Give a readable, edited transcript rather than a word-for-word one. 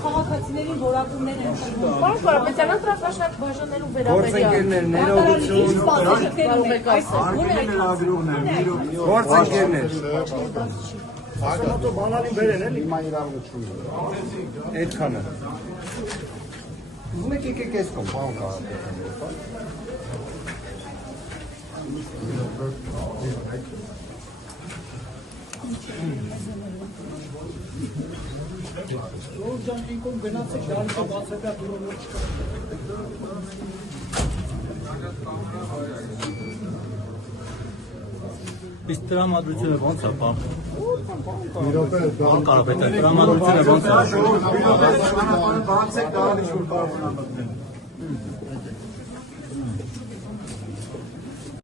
Քաղաքացիներին որակումներ են շնորհում։ Պարոն Կարապետյան, տրամաշնորհ բաժանելու վերաբերյալ գործընկերներ Ակնոտո բանալին բերեն էլի։ հիմա իրավունություն այդքանը ուզում եք եկեք այս կողմ բան Կարապետյան Ջանքին գնացեք դարձա բացակա դուրով չկա։ Իսկ տրամադրությունը ո՞նց է, պարոն Կարապետյան, տրամադրությունը ո՞նց է։ Բացեք դա ինչ որ կարող է մտնել։